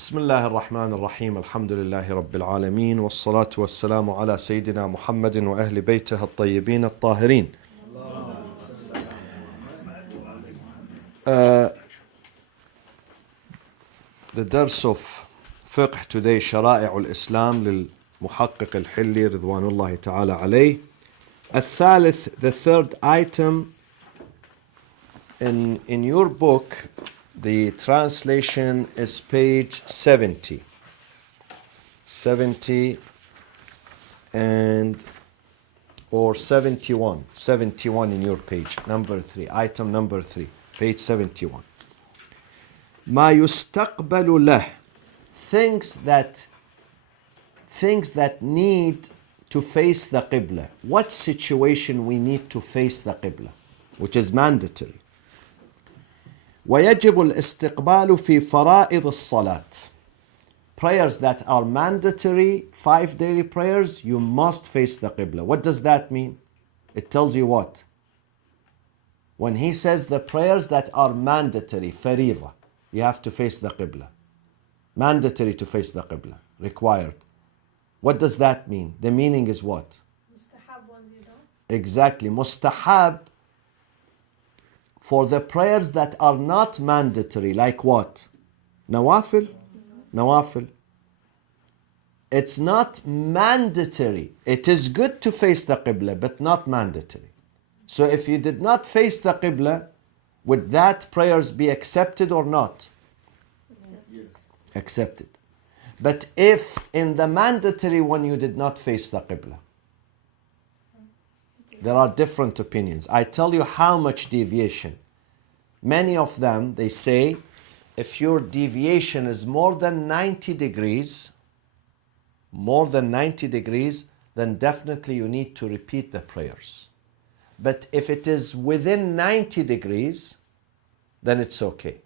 بسم الله الرحمن الرحيم الحمد لله رب العالمين والصلاة والسلام على سيدنا محمد وأهل بيته الطيبين الطاهرين. The dars of fiqh today شرائع الإسلام للمحقق الحلي رضوان الله تعالى عليه. الثالث, the third item in your book, the translation is page 70 and or 71 in your page, number 3, item number 3, page 71. ما يستقبل له, things that need to face the qibla. What situation we need to face the qibla, which is mandatory. ويجب الاستقبال في فرائض الصلاة. Prayers that are mandatory, 5 daily prayers, you must face the qibla. What does that mean? It tells you what? When he says the prayers that are mandatory, fariḍa, you have to face the qibla. Mandatory to face the qibla, required. What does that mean? The meaning is what? Mustahab ones you don't? Exactly. Mustahab for the prayers that are not mandatory, like what? Nawafil? Nawafil. It's not mandatory. It is good to face the qibla, but not mandatory. So if you did not face the qibla, would that prayers be accepted or not? Yes. Accepted. But if in the mandatory one you did not face the qibla, there are different opinions. I tell you how much deviation. Many of them, they say, if your deviation is more than 90 degrees, then definitely you need to repeat the prayers. But if it is within 90 degrees, then it's okay.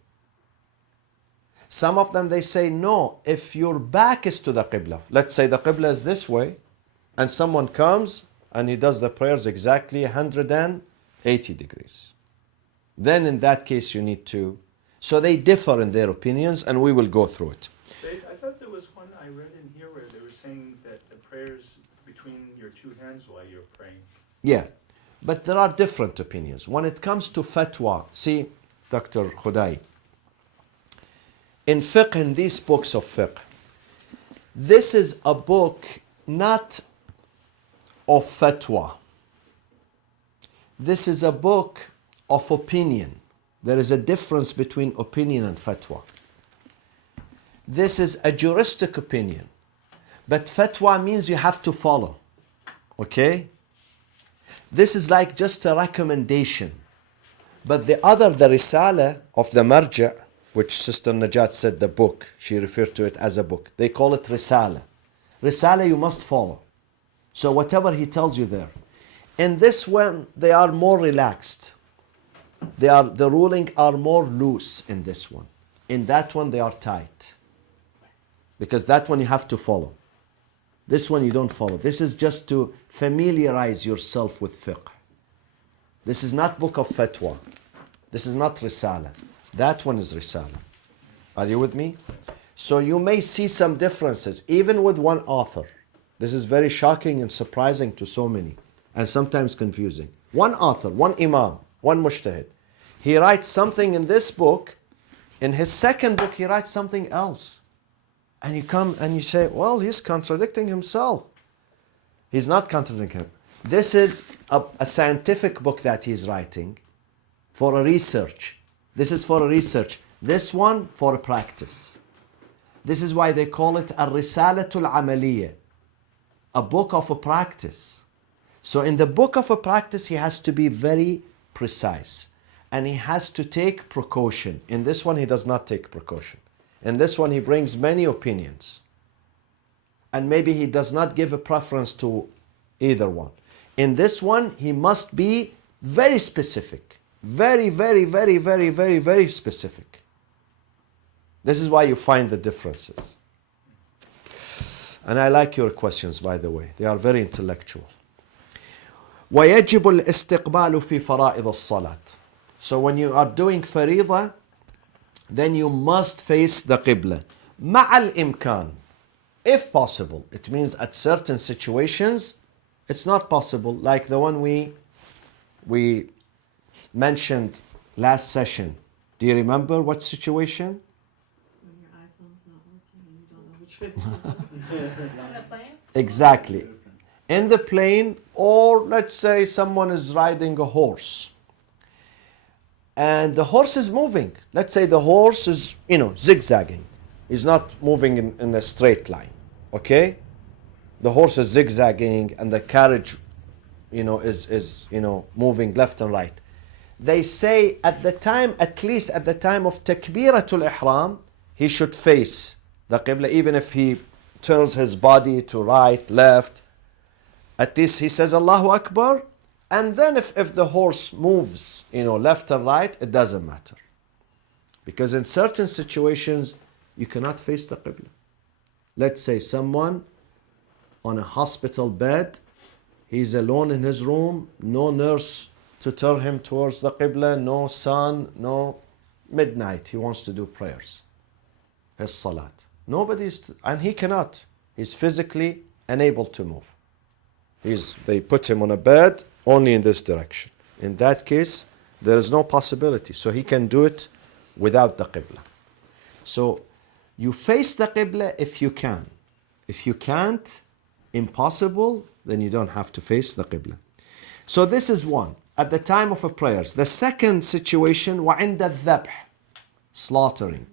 Some of them, they say, no, if your back is to the qibla, let's say the qibla is this way, and someone comes and he does the prayers exactly 180 degrees. Then in that case you need to. So they differ in their opinions, and we will go through it. I thought there was one I read in here where they were saying that the prayers between your two hands while you're praying. Yeah, but there are different opinions. When it comes to fatwa, see, Dr. Khudai, in fiqh, in these books of fiqh, this is a book not of fatwa. This is a book of opinion. There is a difference between opinion and fatwa. This is a juristic opinion, but fatwa means you have to follow. Okay? This is like just a recommendation. But the risala of the marja', which Sister Najat said the book, she referred to it as a book. They call it risala. Risala you must follow. So whatever he tells you there. In this one, they are more relaxed. The ruling are more loose in this one. In that one, they are tight. Because that one you have to follow. This one you don't follow. This is just to familiarize yourself with fiqh. This is not book of fatwa. This is not risala. That one is risala. Are you with me? So you may see some differences, even with one author. This is very shocking and surprising to so many, and sometimes confusing. One author, one imam, one mujtahid. He writes something in this book. In his second book, he writes something else. And you come and you say, well, he's contradicting himself. He's not contradicting him. This is a scientific book that he's writing for a research. This is for a research. This one for a practice. This is why they call it a risalatul amaliyah, a book of a practice. So in the book of a practice, he has to be very precise. And he has to take precaution. In this one, he does not take precaution. In this one, he brings many opinions. And maybe he does not give a preference to either one. In this one, he must be very specific. Very, very, very, very, very, very specific. This is why you find the differences. And I like your questions, by the way. They are very intellectual. ويجب الاستقبال في فرائض الصلاة. So when you are doing fariḍa, then you must face the qibla. مع الإمكان. If possible. It means at certain situations it's not possible, like the one we mentioned last session. Do you remember what situation? When your iPhone's not working and you don't know which way to go. On the plane? Exactly. In the plane, or let's say someone is riding a horse and the horse is moving. Let's say the horse is, zigzagging. He's not moving in a straight line. Okay? The horse is zigzagging and the carriage, is moving left and right. They say at least at the time of Takbiratul Ihram, he should face the Qibla, even if he turns his body to right, left. At least he says Allahu Akbar, and then if the horse moves, left and right, it doesn't matter. Because in certain situations, you cannot face the Qibla. Let's say someone on a hospital bed, he's alone in his room, no nurse to turn him towards the Qibla, no sun, no midnight, he wants to do prayers, his salat. And he cannot. He's physically unable to move. They put him on a bed only in this direction. In that case, there is no possibility. So he can do it without the Qibla. So you face the Qibla if you can. If you can't, impossible, then you don't have to face the Qibla. So this is one, at the time of a prayers. The second situation, وَعِنْدَ الذَّبْحِ, slaughtering.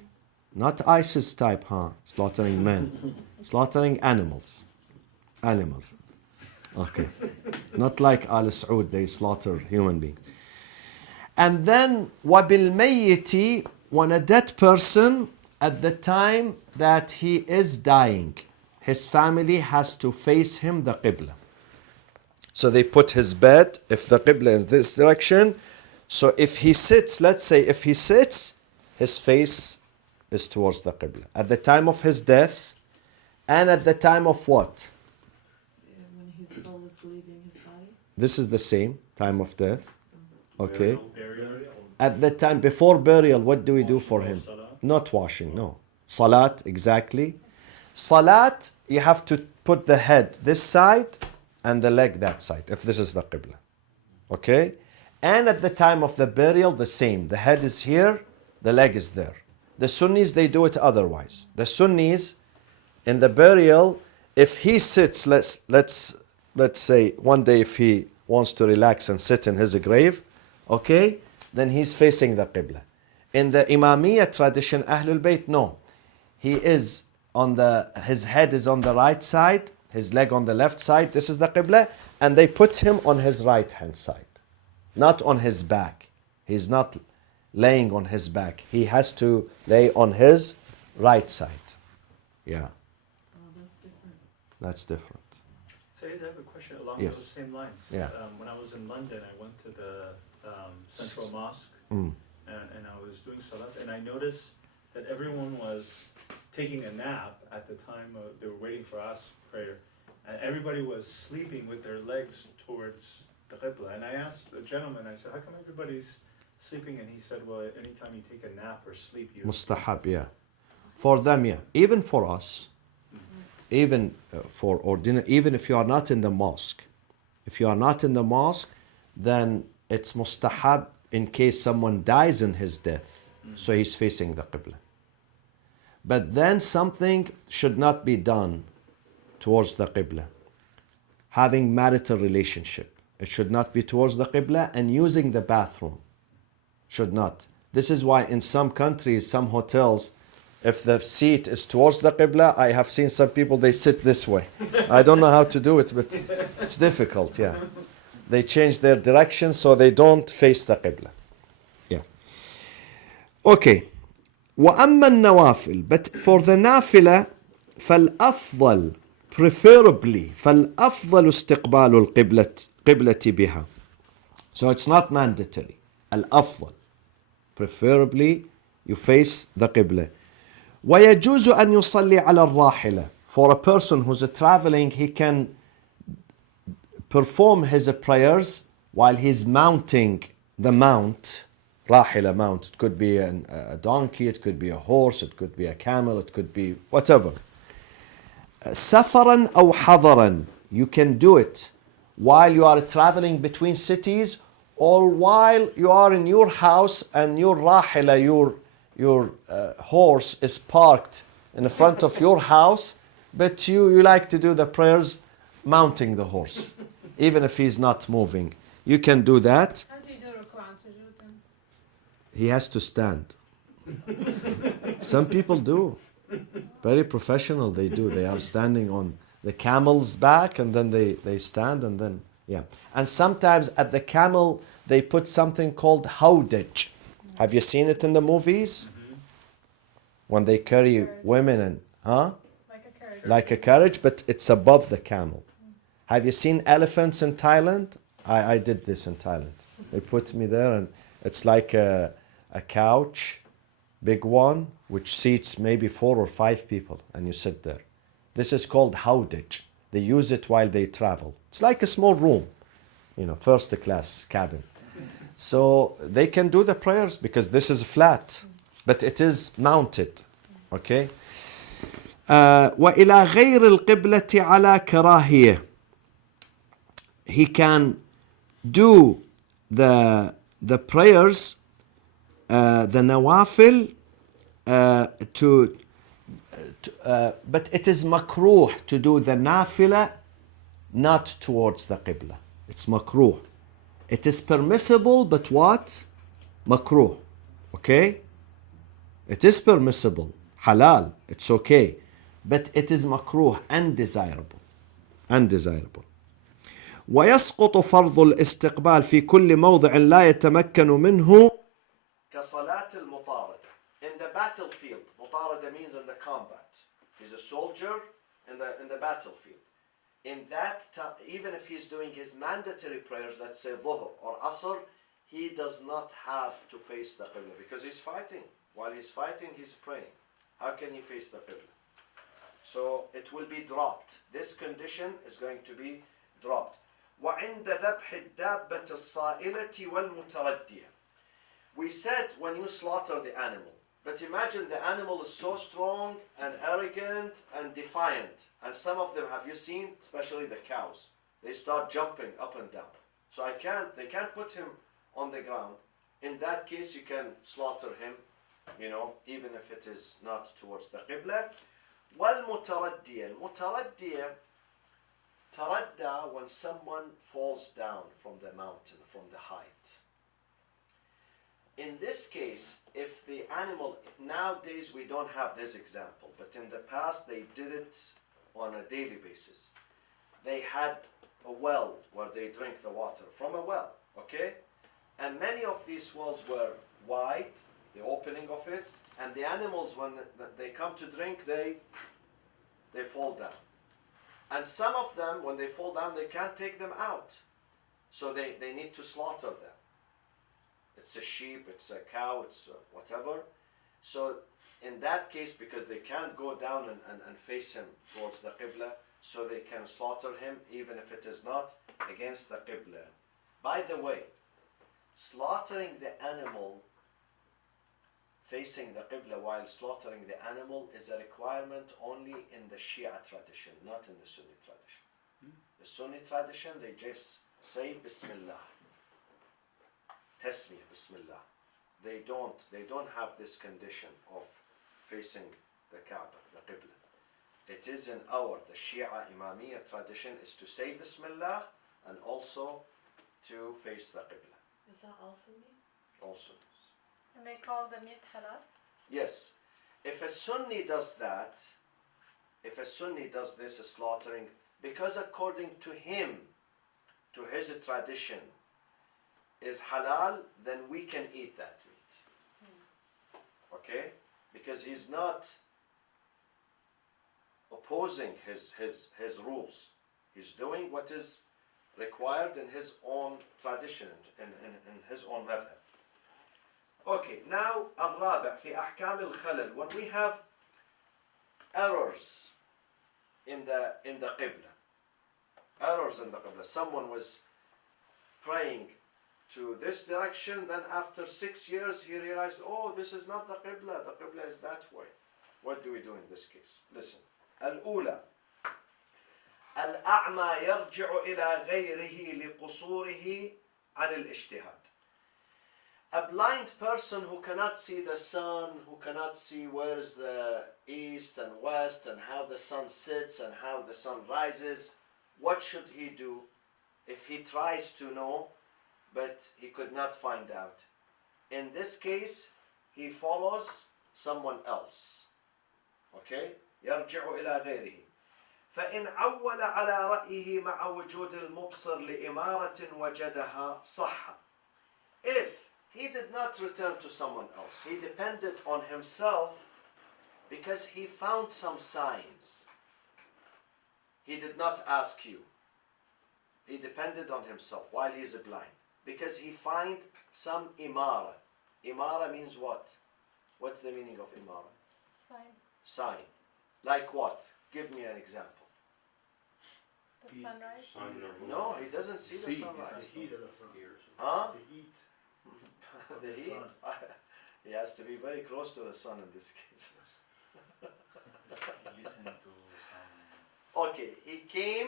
Not ISIS type, slaughtering men. Slaughtering animals. Animals. Okay. Not like Al Saud, they slaughter human beings. And then وَبِالْمَيِّتِ, when a dead person, at the time that he is dying, his family has to face him the Qibla. So they put his bed, if the Qibla is this direction, so if he sits, let's say if he sits, his face is towards the Qibla. At the time of his death, and at the time of what? When his soul is leaving his body. This is the same time of death. Okay. Burial. At the time before burial, what do we do for him? Not washing, no. Salat, exactly. Salat, you have to put the head this side and the leg that side, if this is the Qibla. Okay? And at the time of the burial, the same. The head is here, the leg is there. The Sunnis, they do it otherwise. The Sunnis, in the burial, if he sits, let's say one day if he wants to relax and sit in his grave, okay, then he's facing the Qibla. In the Imamiyya tradition, Ahlul Bayt, no. He is his head is on the right side, his leg on the left side, this is the Qibla, and they put him on his right hand side, not on his back. He's not laying on his back. He has to lay on his right side. Yeah, Oh, that's different. that's different. Say, I have a question along Yes. those same lines. Yeah. When I was in London, I went to the Central Mosque Mm. and I was doing salat, and I noticed that everyone was taking a nap at the time they were waiting for us prayer, and everybody was sleeping with their legs towards the Qibla. And I asked the gentleman, I said, how come everybody's sleeping? And he said, well, anytime you take a nap or sleep, you... Mustahab, yeah. For them, yeah. Even for us, even for ordinary, even if you are not in the mosque, if you are not in the mosque, then it's mustahab in case someone dies in his death, so he's facing the Qibla. But then something should not be done towards the Qibla. Having marital relationship, it should not be towards the Qibla, and using the bathroom should not. This is why in some countries, some hotels, if the seat is towards the Qibla, I have seen some people, they sit this way. I don't know how to do it, but it's difficult, yeah. They change their direction so they don't face the Qibla. Yeah. Okay. وأما النوافل, but for the nafila, فالأفضل, preferably, فالأفضل استقبال القبلة بها. So it's not mandatory. الأفضل, preferably, you face the Qibla. ويجوز أن يصلي على الراحلة. For a person who's traveling, he can perform his prayers while he's mounting the mount, rahila mount. It could be a donkey, it could be a horse, it could be a camel, it could be whatever. Safaran aw hadaran. You can do it while you are traveling between cities or while you are in your house and your rahila, your horse is parked in the front of your house, but you like to do the prayers mounting the horse, even if he's not moving. You can do that. How do you do Ruku' Sujood then? He has to stand. Some people do. Very professional, they do. They are standing on the camel's back and then they stand and then, yeah. And sometimes at the camel, they put something called howdaj. Have you seen it in the movies? When they carry women and, huh? Like a carriage. Like a carriage, but it's above the camel. Have you seen elephants in Thailand? I did this in Thailand. They put me there and it's like a couch, big one, which seats maybe 4 or 5 people and you sit there. This is called howdaj. They use it while they travel. It's like a small room, first class cabin. So they can do the prayers because this is flat, but it is mounted. Okay? وإلى غير القبلة على كراهية. He can do the prayers, the nawafil, but it is makruh to do the nafila not towards the qibla. It's makruh. It is permissible, but what? Makruh. Okay? It is permissible. Halal. It's okay. But it is makruh, undesirable. Undesirable. ويسقط فرض الاستقبال في كل موضع لا يتمكن منه كصلاة المطاردة. In the battlefield, مطاردة means in the combat. He's a soldier in the battlefield. In that time, even if he's doing his mandatory prayers, let's say dhuhr or asr, he does not have to face the qibla because he's fighting. While he's fighting, he's praying. How can he face the qibla? So it will be dropped. This condition is going to be dropped. وعند ذبح الدابة الصائلة والمتردية. We said when you slaughter the animal, but imagine the animal is so strong and arrogant and defiant. And some of them, have you seen, especially the cows, they start jumping up and down. So they can't put him on the ground. In that case, you can slaughter him, even if it is not towards the qibla. والمتردية. المتردية, taradda, when someone falls down from the mountain, from the height. In this case, if the animal, nowadays we don't have this example, but in the past they did it on a daily basis. They had a well where they drink the water from a well, okay? And many of these wells were wide, the opening of it, and the animals, when they come to drink, they fall down. And some of them, when they fall down, they can't take them out. So they need to slaughter them. It's a sheep, it's a cow, it's whatever. So in that case, because they can't go down and face him towards the qibla, so they can slaughter him even if it is not against the qibla. By the way, slaughtering the animal facing the qibla while slaughtering the animal is a requirement only in the Shia tradition, not in the Sunni tradition. The Sunni tradition, they just say Bismillah. Tasmiyah, Bismillah. They don't have this condition of facing the Kaaba, the Qibla. It is in the Shia Imamiyya tradition is to say Bismillah and also to face the Qibla. Is that also me? Also. And they call the meat halal? Yes. If a Sunni does that, if a Sunni does this slaughtering, because according to him, to his tradition, is halal, then we can eat that meat. Okay? Because he's not opposing his rules. He's doing what is required in his own tradition, in his own madhab. Okay, now الرابع في أحكام الخلل. When we have errors in the qibla, someone was praying to this direction. Then after 6 years, he realized, oh, this is not the Qibla. The Qibla is that way. What do we do in this case? Listen. الأولى الأعمى يرجع إلى غيره لقصوره عن الاجتهاد. A blind person who cannot see the sun, who cannot see where is the east and west and how the sun sits and how the sun rises, what should he do if he tries to know but he could not find out? In this case, he follows someone else. Okay? يرجع إلى غيره. فإن عول على رأيه مع وجود المبصر لإمارة وجدها صح. If he did not return to someone else, he depended on himself because he found some signs. He did not ask you. He depended on himself while he is blind because he find some imara. Imara means what? What's the meaning of imara? Sign. Sign. Like what? Give me an example. The sunrise. No, he doesn't see the See, sunrise. the heat of the sun. Huh? The heat. The the heat. sun. He has to be very close to the sun in this case. Listen to some. Okay, he came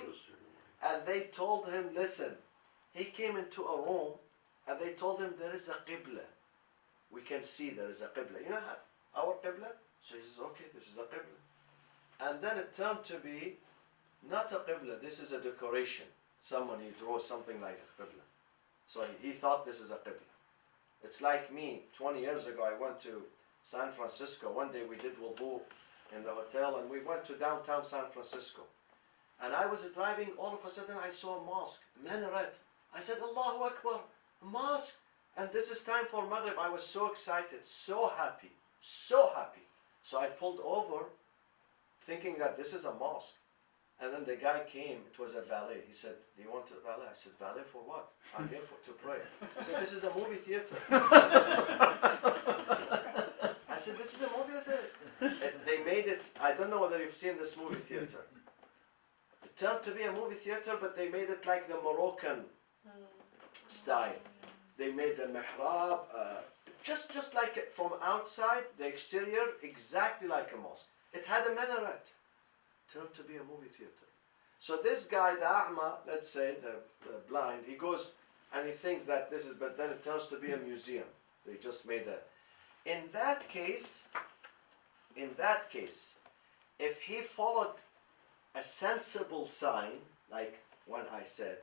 and they told him, listen, he came into a room and they told him there is a Qibla. We can see there is a Qibla. You know our Qibla? So he says, okay, this is a Qibla. And then it turned to be not a Qibla, this is a decoration. Someone, he draws something like a Qibla. So he thought this is a Qibla. It's like me, 20 years ago I went to San Francisco. One day we did wudu in the hotel and we went to downtown San Francisco. And I was driving, all of a sudden I saw a mosque, minaret. I said, Allahu Akbar, a mosque. And this is time for Maghrib. I was so excited, so happy, so happy. So I pulled over thinking that this is a mosque. And then the guy came, it was a valet. He said, do you want a valet? I said, valet for what? I'm here to pray. He said, this is a movie theater. I said, this is a movie theater. They made it, I don't know whether you've seen this movie theater. It turned to be a movie theater, but they made it like the Moroccan style. They made the mihrab, just like it from outside, the exterior, exactly like a mosque. It had a minaret. Turned to be a movie theater. So this guy, the a'ma, let's say, the blind, he goes and he thinks that this is, but then it turns to be a museum. They just made a... In that case, if he followed a sensible sign, like when I said,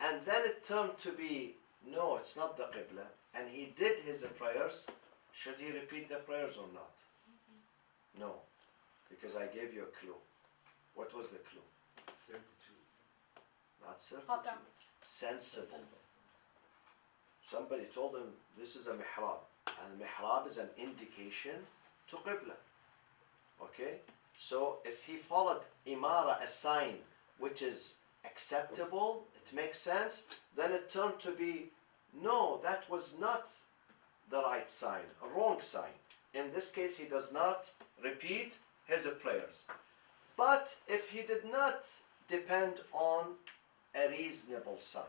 and then it turned to be, no, it's not the Qibla, and he did his prayers, should he repeat the prayers or not? No, because I gave you a clue. What was the clue? Certitude. Not certitude. Qata. Sensible. Somebody told him this is a mihrab, and mihrab is an indication to Qibla. Okay? So if he followed imara, a sign which is acceptable, it makes sense, then it turned to be, no, that was not the right sign, a wrong sign. In this case, he does not repeat his prayers. But if he did not depend on a reasonable sign,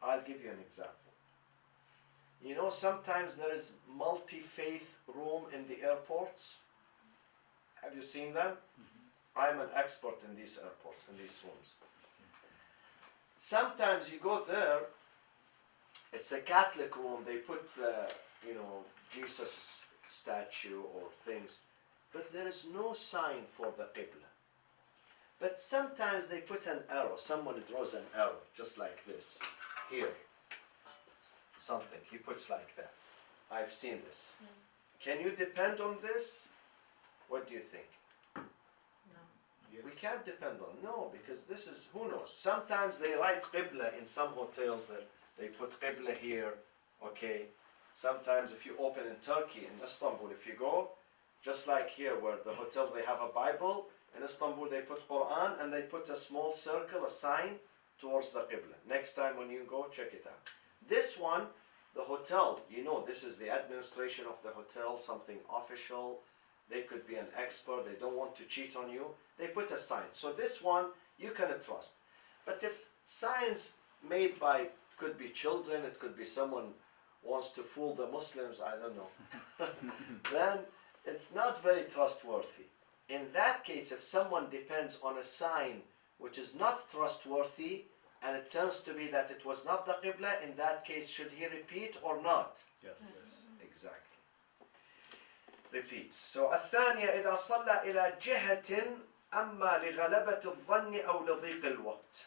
I'll give you an example. You know, sometimes there is multi-faith room in the airports. Have you seen them? I'm an expert in these airports, in these rooms. Sometimes you go there, it's a Catholic room, they put, Jesus statue or things, but there is no sign for the Qibla. But sometimes they put an arrow, someone draws an arrow, just like this, here. Something, he puts like that. I've seen this. Can you depend on this? What do you think? Yes. We can't depend on, no, because this is, who knows? Sometimes they write Qibla in some hotels, that they put Qibla here, okay? Sometimes if you open in Turkey, in Istanbul, if you go, just like here where the hotel, they have a Bible, in Istanbul they put Quran and they put a small circle, a sign towards the Qibla. Next time when you go, check it out. This one, the hotel, you know, this is the administration of the hotel, something official. They could be an expert, they don't want to cheat on you. They put a sign. So this one, you can trust. But if signs made by, could be children, it could be someone wants to fool the Muslims, I don't know, then it's not very trustworthy. In that case, if someone depends on a sign which is not trustworthy, and it turns to be that it was not the Qibla, in that case, should he repeat or not? Yes, yes. Exactly. Repeats. So الثانية إذا صلى إلى جهة أما لغلبة الظن أو لضيق الوقت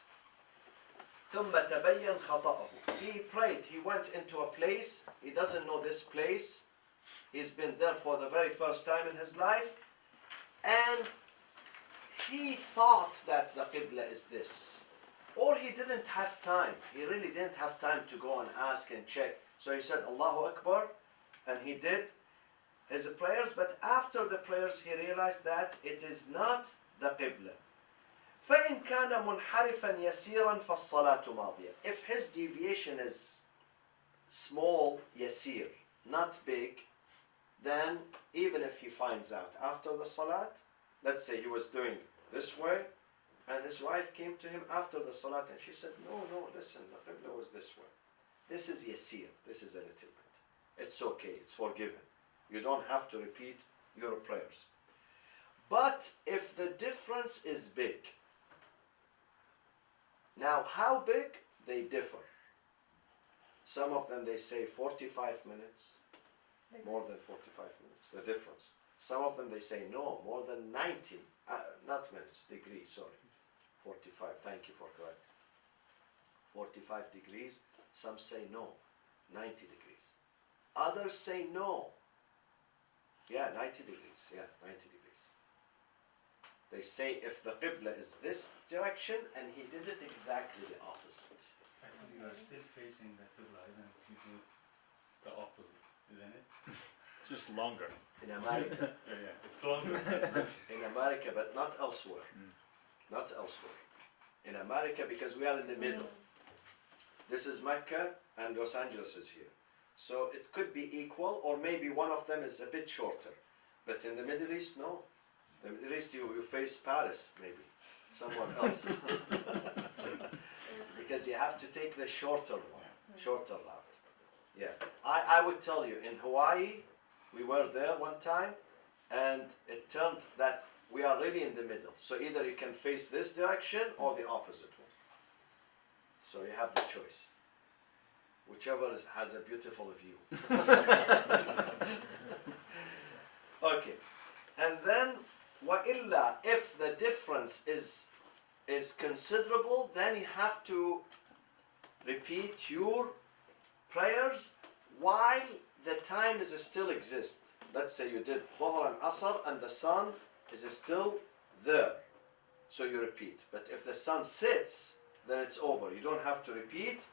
ثم تبين خطأه. He prayed, he went into a place, he doesn't know this place, he's been there for the very first time in his life, and he thought that the Qibla is this. Or he didn't have time, he really didn't have time to go and ask and check. So he said Allahu Akbar, and he did his prayers, but after the prayers he realized that it is not the Qibla. فإن كان منحرفا يسيرا فالصلاة ماضية. If his deviation is small, yasir, not big, then even if he finds out after the salat, let's say he was doing this way, and his wife came to him after the salat and she said, no, listen, the Qibla was this way. This is yasir, this is a little bit. It's okay, it's forgiven. You don't have to repeat your prayers. But if the difference is big, now how big? They differ. Some of them they say 45 minutes, more than 45 minutes, the difference. Some of them they say no, more than 90, not minutes, degrees, sorry. 45, thank you for correcting. 45 degrees, some say no, 90 degrees. Others say no. Yeah, 90 degrees, 90 degrees. They say if the Qibla is this direction, and he did it exactly the opposite. Actually, you are still facing the Qibla, even if you do the opposite, isn't it? It's just longer. In America, Yeah, it's longer. in America, but not elsewhere. Not elsewhere. In America, because we are in the middle. This is Mecca and Los Angeles is here. So it could be equal, or maybe one of them is a bit shorter. But in the Middle East, no. The Middle East, you face Paris, maybe. Someone else. Because you have to take the shorter one, shorter route. Yeah. I would tell you, in Hawaii, we were there one time, and it turned that we are really in the middle. So either you can face this direction or the opposite one. So you have the choice. Whichever has a beautiful view. Okay. And then, وَإِلَّا, if the difference is considerable, then you have to repeat your prayers while the time is still exist. Let's say you did Dhuhr and Asr and the sun is still there. So you repeat. But if the sun sits, then it's over. You don't have to repeat.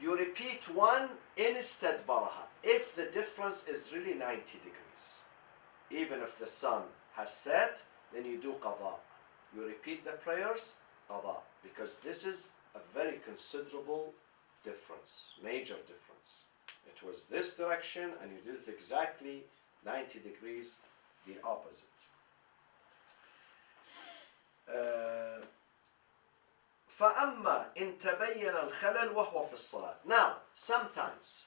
You repeat one instead baraha. If the difference is really 90 degrees. Even if the sun has set, then you do qada. You repeat the prayers, qada. Because this is a very considerable difference, major difference. It was this direction and you did it exactly 90 degrees, the opposite. فأما إن تبين الخلل وهو في الصلاة. Now, sometimes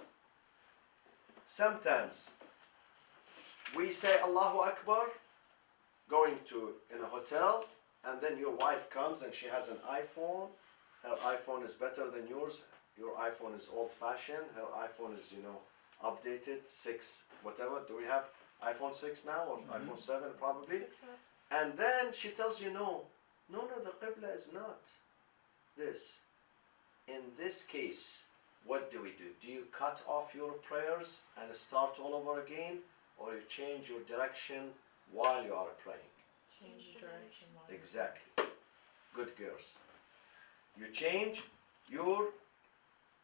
we say Allahu Akbar going to in a hotel, and then your wife comes and she has an iPhone. Her iPhone is better than yours. Your iPhone is old-fashioned. Her iPhone is, updated, 6, whatever. Do we have iPhone 6 now, or iPhone 7 probably? Success. And then she tells you, no, the Qibla is not this. In this case, what do? Do you cut off your prayers and start all over again, or you change your direction while you are praying? Change direction. Exactly. Good girls. You change your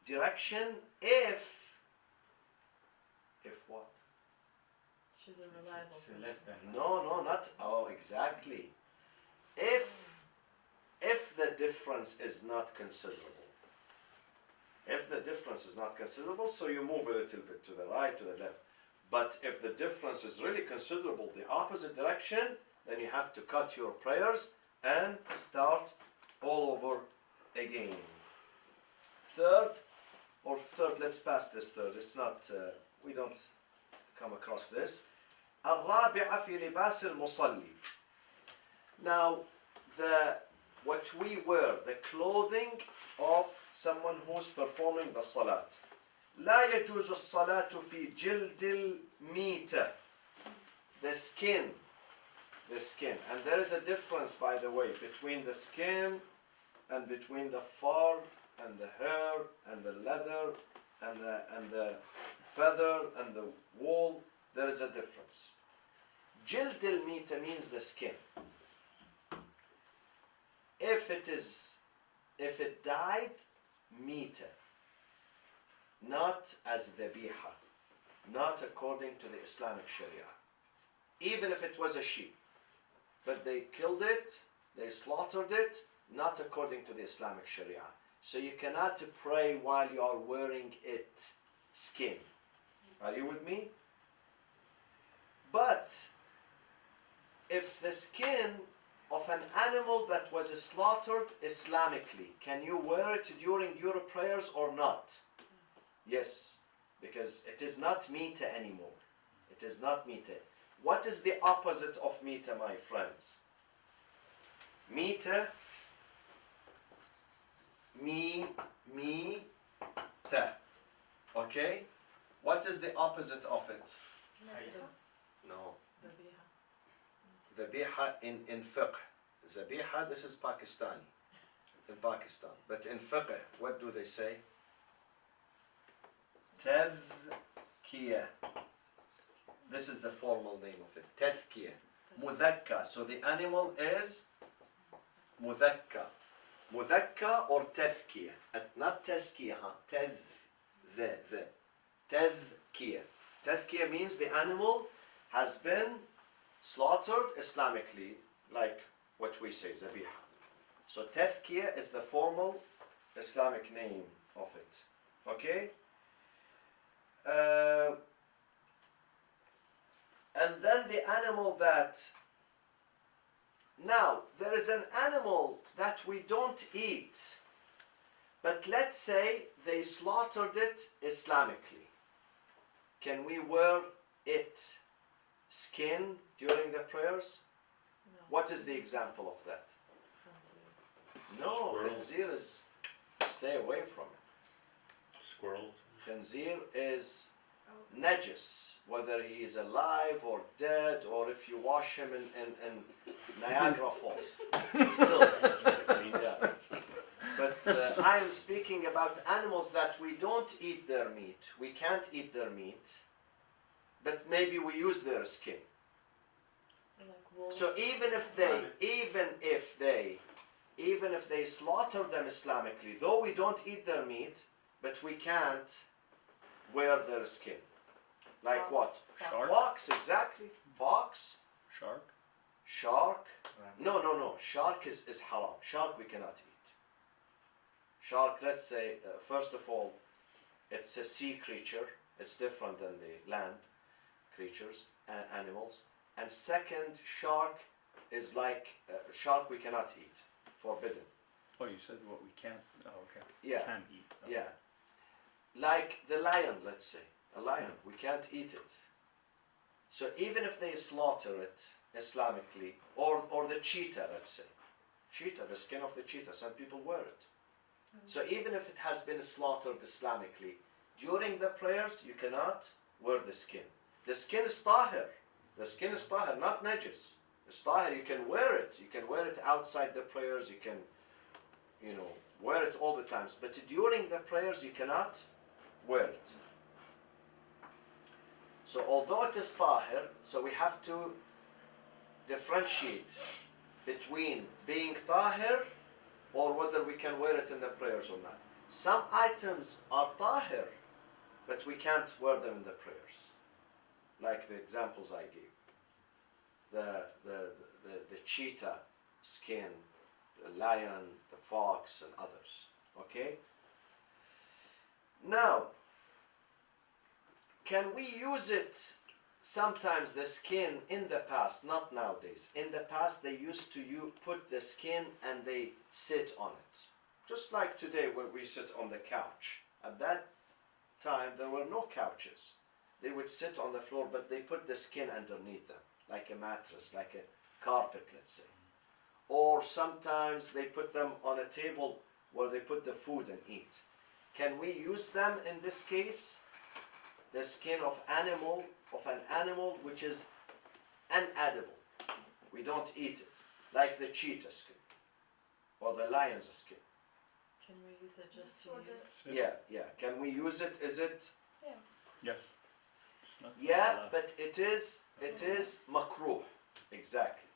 direction if what? She's a reliable It's person. less than. No, not. Oh, exactly. If the difference is not considerable. If the difference is not considerable, so you move a little bit to the right, to the left. But if the difference is really considerable, the opposite direction, then you have to cut your prayers and start all over again. third, let's pass this third. It's not, we don't come across this. الرابعة في لباس المصلي. Now, what we wear, the clothing of someone who's performing the salat. لا يجوز الصلاة في جلد الميتة. The skin. And there is a difference, by the way, between the skin and between the fur and the hair and the leather and the feather and the wool. There is a difference. جلد الميتة means the skin. If it died, ميتة, not as ذبيحة, not according to the Islamic Sharia. Even if it was a sheep, but they killed it, they slaughtered it, not according to the Islamic Sharia. So you cannot pray while you are wearing it skin. Are you with me? But if the skin of an animal that was slaughtered Islamically, can you wear it during your prayers or not? Yes, because it is not meat anymore. It is not meat. What is the opposite of meat, my friends? Meat, okay? What is the opposite of it? No. Dhabiha in fiqh. Zabiha, this is Pakistani. In Pakistan. But in fiqh, what do they say? Tazkiyah. This is the formal name of it. Tazkiyah. Mudhakka. So the animal is mudhakka. Mudhakka or tazkiyah. Not tazkiyah, the. Tazkiyah. Tazkiyah means the animal has been slaughtered Islamically, like what we say, zabiha. So tazkiyah is the formal Islamic name of it. Okay? And then the animal that... Now, there is an animal that we don't eat, but let's say they slaughtered it Islamically. Can we wear it skin during the prayers? No. What is the example of that? No, khanzir is... Stay away from it. Squirrel. Khanzir is najis, whether he is alive or dead, or if you wash him in Niagara Falls. Still, yeah. But I am speaking about animals that we don't eat their meat. We can't eat their meat, but maybe we use their skin. Like wolves. So even if they slaughter them Islamically, though we don't eat their meat, but we can't wear their skin. Like what? Shark? Fox, exactly. Fox, Shark? shark. Right. No. Shark is haram. Shark we cannot eat. Shark, let's say, first of all, it's a sea creature. It's different than the land creatures and animals. And second, shark is like, shark we cannot eat. Forbidden. Oh, you said what we can't. Oh, okay. Yeah. Can eat. Oh. Yeah. Like the lion, let's say. A lion, we can't eat it. So even if they slaughter it Islamically, or the cheetah, let's say. Cheetah, the skin of the cheetah, some people wear it. So even if it has been slaughtered Islamically, during the prayers you cannot wear the skin. The skin is tahir. The skin is tahir, not najis. It's tahir, you can wear it. You can wear it outside the prayers, you can, wear it all the times. But during the prayers you cannot wear it. So although it is tahir, so we have to differentiate between being tahir or whether we can wear it in the prayers or not. Some items are tahir, but we can't wear them in the prayers. Like the examples I gave. The cheetah skin, the lion, the fox, and others. Okay? Now, can we use it sometimes, the skin in the past, not nowadays. In the past they used to put the skin and they sit on it. just like today when we sit on the couch. At that time, there were no couches. They would sit on the floor, but they put the skin underneath them, like a mattress, like a carpet, let's say. Or sometimes they put them on a table where they put the food and eat. Can we use them in this case? The skin of an animal which is unedible. We don't eat it, like the cheetah skin or the lion's skin. Can we use it just to Or use? Sit. Yeah. Can we use it? Is it? Yes. It's not for Yeah, salat. but it is makruh. Exactly.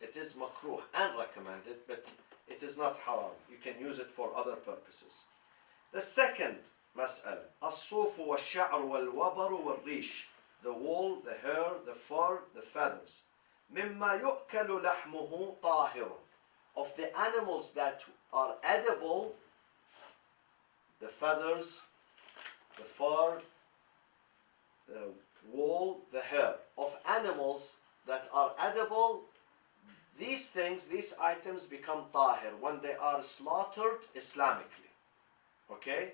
It is makruh and recommended, but it is not haram. You can use it for other purposes. The second مسألة الصوف والشعر والوبر والريش, the wool, the hair, the fur, the feathers. مما يؤكل لحمه طاهر, of the animals that are edible, the feathers, the fur, the wool, the hair, of animals that are edible, these things, these items become tahir when they are slaughtered Islamically. Okay?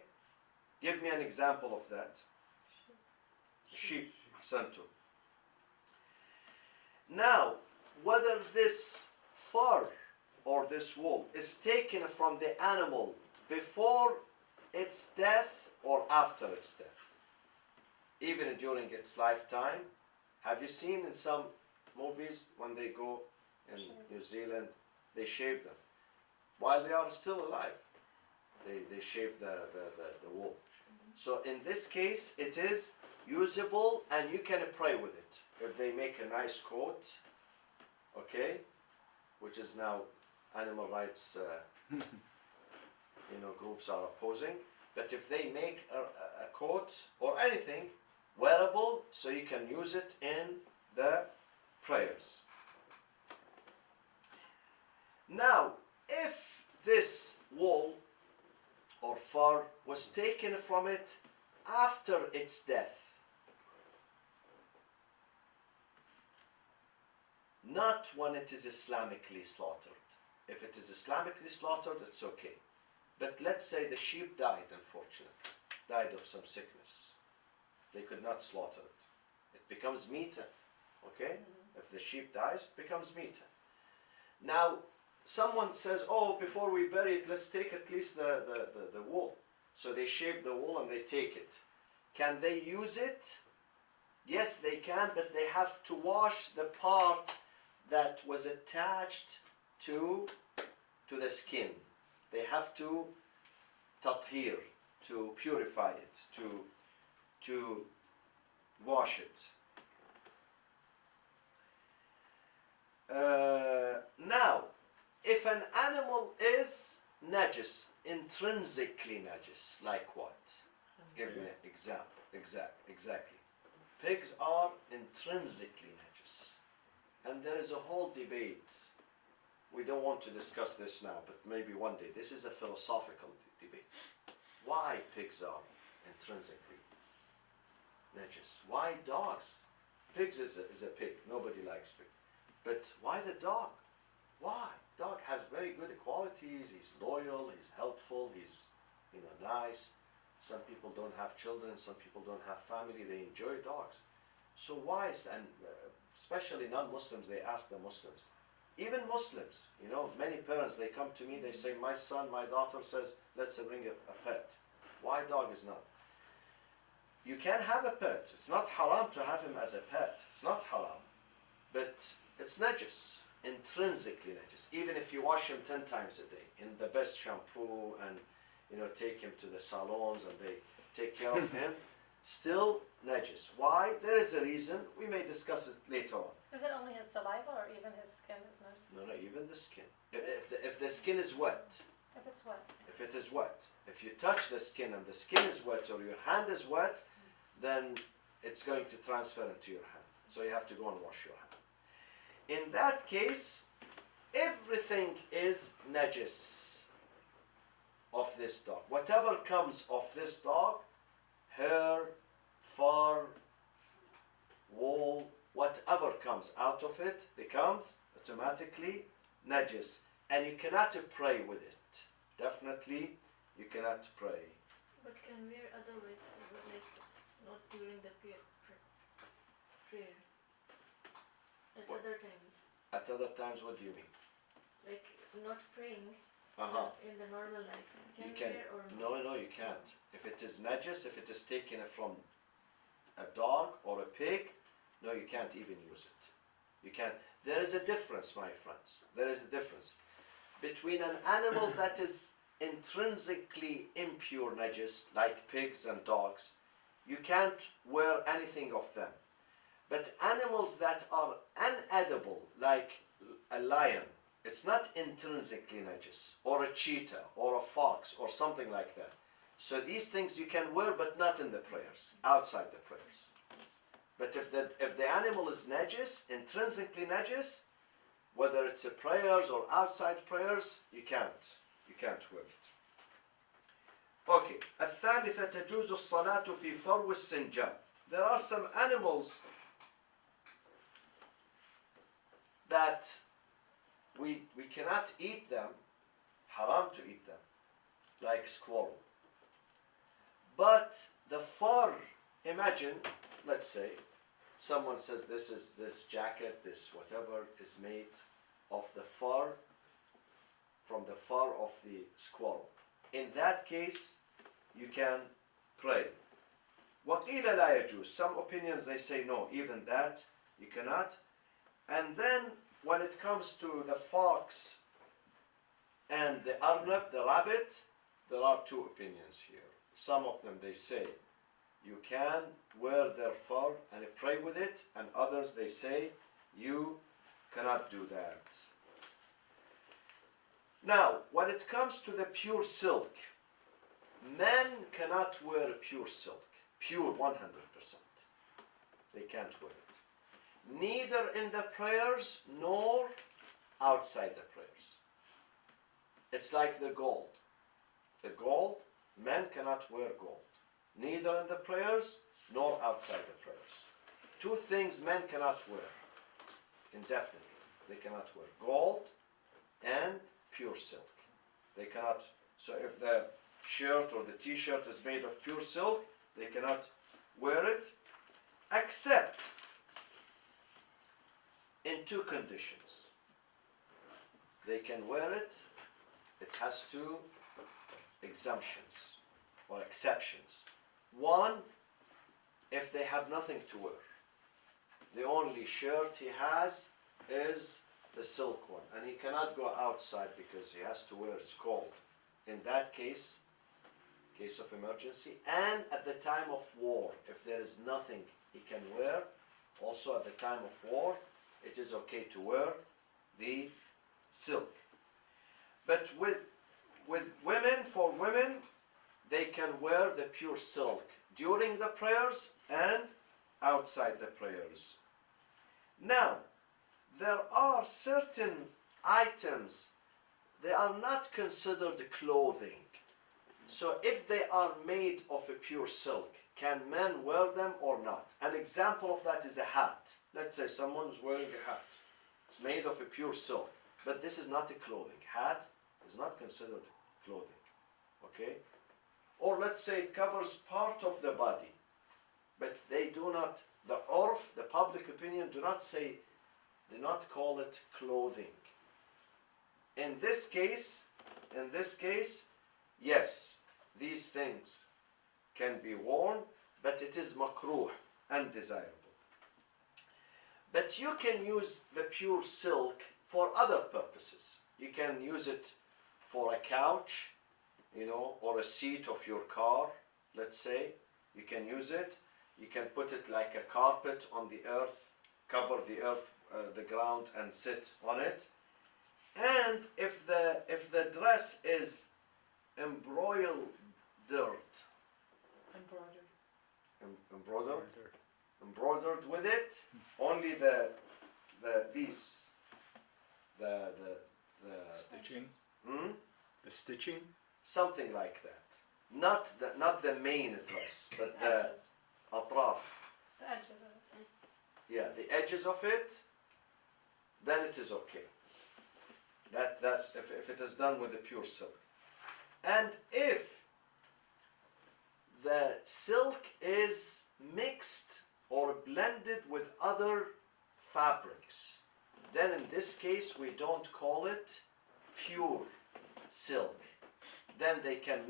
Give me an example of that. Sheep. Ahsantu. Now, whether this fur or this wool is taken from the animal before its death or after its death, even during its lifetime. Have you seen in some movies when they go in New Zealand, they shave them while they are still alive? They shave the wool. So in this case, it is usable and you can pray with it. If they make a nice coat, okay, which is now animal rights groups are opposing, but if they make a coat or anything wearable, so you can use it in the prayers. Now, if this wool or fur was taken from it after its death, not when it is Islamically slaughtered. If it is Islamically slaughtered, it's okay. But let's say the sheep died, unfortunately, died of some sickness. They could not slaughter it. It becomes meat, okay? If the sheep dies, it becomes meat. Now, someone says, oh, before we bury it, let's take at least the wool. So they shave the wool and they take it. Can they use it? Yes, they can, but they have to wash the part that was attached to the skin. They have to tathir, to purify it, to wash it. Now, if an animal is najis, intrinsically najis, like what? Give me an example. Exactly. Pigs are intrinsically najis. And there is a whole debate. We don't want to discuss this now, but maybe one day. This is a philosophical debate. Why pigs are intrinsically najis? Why dogs? Pigs is a pig. Nobody likes pig. But why the dog? Why? Dog has very good qualities. He's loyal. He's helpful. He's nice. Some people don't have children. Some people don't have family. They enjoy dogs. So why? And especially non-Muslims, they ask the Muslims. Even Muslims, many parents, they come to me, they say, my son, my daughter says, let's bring a pet. Why dog is not? You can have a pet. It's not haram to have him as a pet. It's not haram. But it's najis, intrinsically najis. Even if you wash him 10 times a day in the best shampoo and, take him to the salons and they take care of him, still najis. Why? There is a reason. We may discuss it later on. Is it only his saliva or even his skin is not? No, even the skin. If the skin is wet, If it's wet. if it is wet, if you touch the skin and the skin is wet or your hand is wet, then it's going to transfer into your hand. So you have to go and wash your hand. In that case, everything is najis of this dog. Whatever comes of this dog, hair, fur, wool, whatever comes out of it becomes automatically najis. And you cannot pray with it. definitely you cannot pray. But can wear otherwise, like not during the prayer. At What? other times, At other times, what do you mean? like not praying Uh-huh. in the normal life. You Can can. wear or not? No, you can't. If it is najis, if it is taken from a dog or a pig, no, you can't even use it. You can't. There is a difference, my friends. There is a difference between an animal that is intrinsically impure najis, like pigs and dogs. You can't wear anything of them. But animals that are unedible, like a lion, it's not intrinsically najis, or a cheetah, or a fox, or something like that. So these things you can wear, but not in the prayers, outside the prayers. But if the animal is najis, intrinsically najis, whether it's a prayers or outside prayers, you can't wear it. Okay. الثالثة تجوز الصلاة في فرو السنجاب. There are some animals that we cannot eat them, haram to eat them, like squirrel. But the fur, imagine, let's say, someone says this jacket, this whatever is made of the fur, from the fur of the squirrel. In that case, you can pray. وَقِيلَ لَا يَجُوزُ. Some opinions they say no, even that you cannot. And then when it comes to the fox and the arnab, the rabbit, there are two opinions here. Some of them they say you can wear their fur and pray with it, and others they say you cannot do that. Now, when it comes to the pure silk, men cannot wear pure silk, pure 100%. They can't wear it. Neither in the prayers nor outside the prayers. It's like the gold. The gold, men cannot wear gold. Neither in the prayers nor outside the prayers. Two things men cannot wear indefinitely. They cannot wear gold and pure silk. They cannot. So if the shirt or the t-shirt is made of pure silk, they cannot wear it, except in two conditions. They can wear it. It has two exemptions or exceptions. One, if they have nothing to wear. The only shirt he has is the silk one, and he cannot go outside because he has to wear, it's cold. In that case of emergency, and at the time of war, if there is nothing he can wear, also at the time of war, it is okay to wear the silk. But with women, for women, they can wear the pure silk during the prayers and outside the prayers. Now, there are certain items, they are not considered clothing. So if they are made of a pure silk, can men wear them or not? An example of that is a hat. Let's say someone is wearing a hat. It's made of a pure silk, but this is not a clothing. Hat is not considered clothing, okay? Or let's say it covers part of the body, but they do not, the urf, the public opinion, do not call it clothing. In this case, yes, these things can be worn, but it is makruh, undesirable. But you can use the pure silk for other purposes. You can use it for a couch, or a seat of your car, let's say. You can use it. You can put it like a carpet on the earth, cover the earth, the ground, and sit on it. And if the dress is embroidered with it, only the Stitching? hmm? The stitching? Something like that. Not the main dress, but the Edges. atraf. The edges of it. Yeah, the edges of it, then it is okay. That's if it is done with a pure silk. And if the silk is mixed or blended with other fabrics, then in this case we don't call it pure silk. Then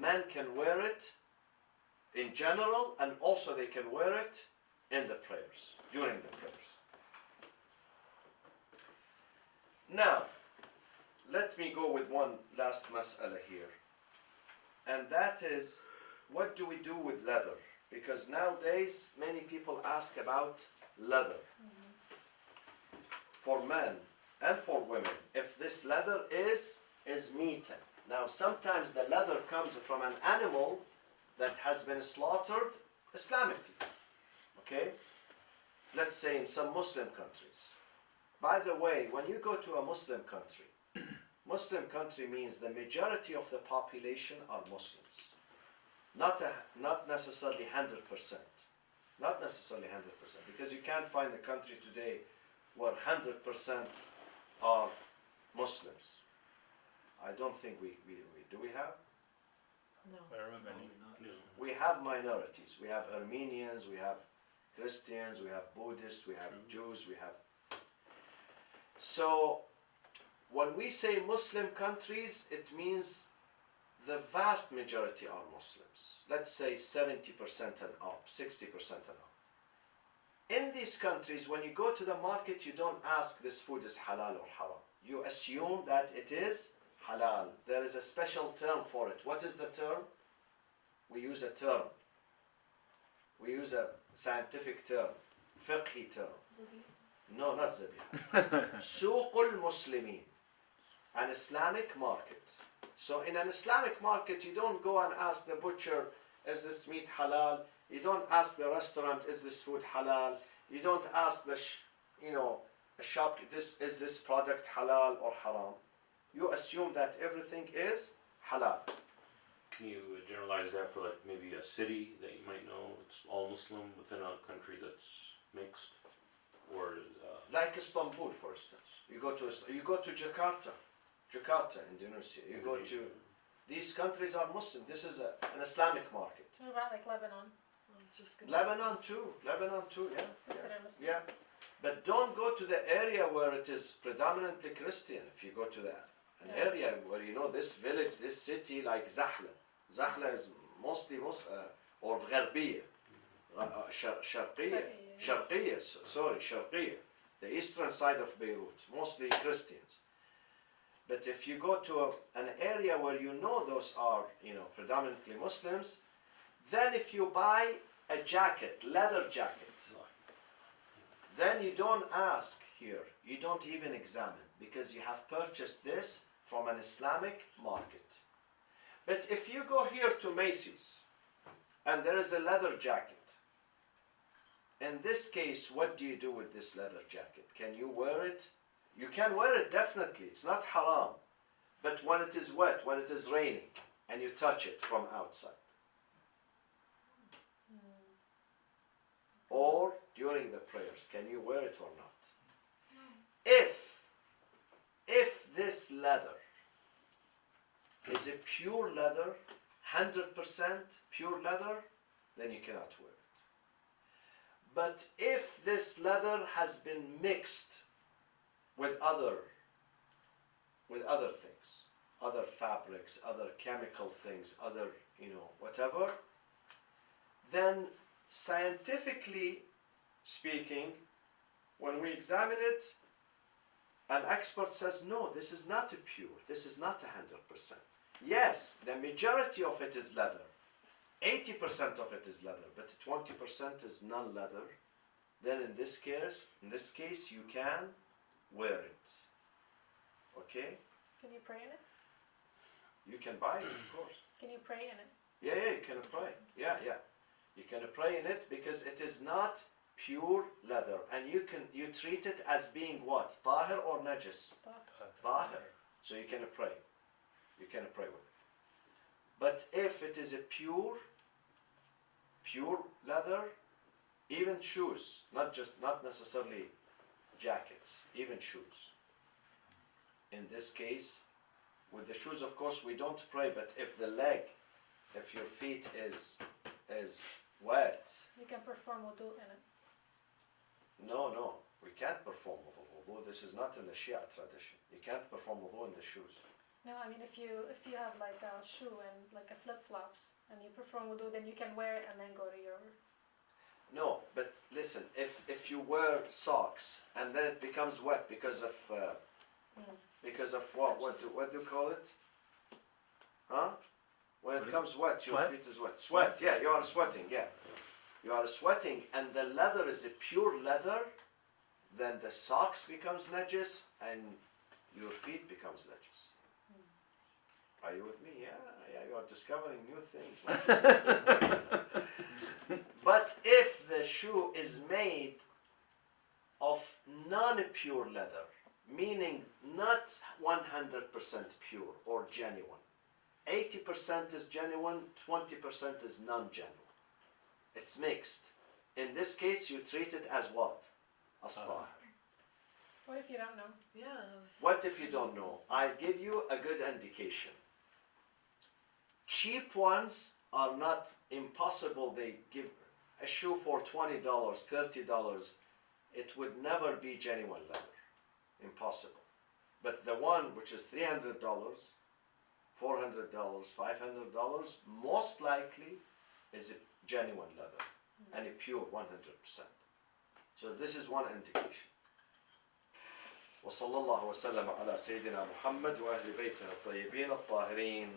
men can wear it in general, and also they can wear it in the prayers, during the prayers. Now, let me go with one last mas'ala here. And that is, what do we do with leather? Because nowadays, many people ask about leather. For men and for women, if this leather is meat. Now, sometimes the leather comes from an animal that has been slaughtered Islamically. Okay? Let's say in some Muslim countries. By the way, when you go to a Muslim country means the majority of the population are Muslims. Not necessarily 100%. Not necessarily 100%, because you can't find a country today where 100% are Muslims. I don't think we do we have? No. I remember any. No. We have minorities. We have Armenians, we have Christians, we have Buddhists, we have Jews, we have... So, when we say Muslim countries, it means the vast majority are Muslims. Let's say 70% and up, 60% and up. In these countries, when you go to the market, you don't ask this food is halal or haram. You assume that it is halal. There is a special term for it. What is the term? We use a term. We use a scientific term, fiqhi term. No, not zabiha. Suqul Muslimin, an Islamic market. So in an Islamic market, you don't go and ask the butcher, is this meat halal? You don't ask the restaurant, is this food halal? You don't ask the shop, is this product halal or haram? You assume that everything is halal. Can you generalize that for like maybe a city that you might know it's all Muslim within a country that's mixed, or Like Istanbul, for instance. You go to Jakarta, Indonesia. You go to these countries are Muslim. This is an Islamic market. What about like Lebanon? I was just gonna Lebanon too, yeah. Considered Muslim? Yeah, but don't go to the area where it is predominantly Christian. If you go to an area where you know this village, this city, like Zahla. Zahla is mostly Muslim, or Gharbiya, Sharqiya, the eastern side of Beirut, mostly Christians. But if you go to an area where you know those are, predominantly Muslims, then if you buy a jacket, leather jacket, then you don't ask here, you don't even examine, because you have purchased this from an Islamic market. But if you go here to Macy's, and there is a leather jacket, in this case, what do you do with this leather jacket? Can you wear it? You can wear it, definitely, it's not haram. But when it is wet, when it is raining, and you touch it from outside, or during the prayers, can you wear it or not? If this leather is a pure leather, 100% pure leather, then you cannot wear it. But if this leather has been mixed with other things, other fabrics, other chemical things, other, whatever, then scientifically speaking, when we examine it, an expert says, no, this is not pure, this is not 100%. Yes, the majority of it is leather, 80% of it is leather, but 20% is non-leather. Then in this case, you can wear it. Okay? Can you pray in it? You can buy it, of course. Can you pray in it? Yeah, you can pray. Yeah. You can pray in it because it is not pure leather, and you treat it as being what? Tahir or najis? Tahir. So you can pray. You can pray with it. But if it is a pure leather, even shoes, not necessarily jackets, even shoes. In this case, with the shoes, of course, we don't pray, but if the leg, if your feet is wet, You can perform wudu in it. no, we can't perform wudu. This is not in the Shia tradition. You can't perform wudu in the shoes. No, I mean if you have like a shoe and like a flip flops and you perform wudu, then you can wear it and then go to your. No, but listen, if you wear socks and then it becomes wet because of what do you call it? Huh? When it becomes wet, your Sweat? feet is wet. Sweat, yeah, you are sweating, yeah. You are sweating and the leather is a pure leather, then the socks becomes najis and your feet becomes najis. Are you with me? Yeah, you are discovering new things. But if the shoe is made of non-pure leather, meaning not 100% pure or genuine, 80% is genuine, 20% is non-genuine. It's mixed. In this case, you treat it as what? As tahir. What if you don't know? Yes. What if you don't know? I'll give you a good indication. Cheap ones are not impossible. They give a shoe for $20, $30. It would never be genuine leather. Impossible. But the one which is $300, $400, $500, most likely is a genuine leather and a pure 100%. So this is one indication. وصلى الله وسلم على سيدنا محمد وأهل بيته الطيبين الطاهرين.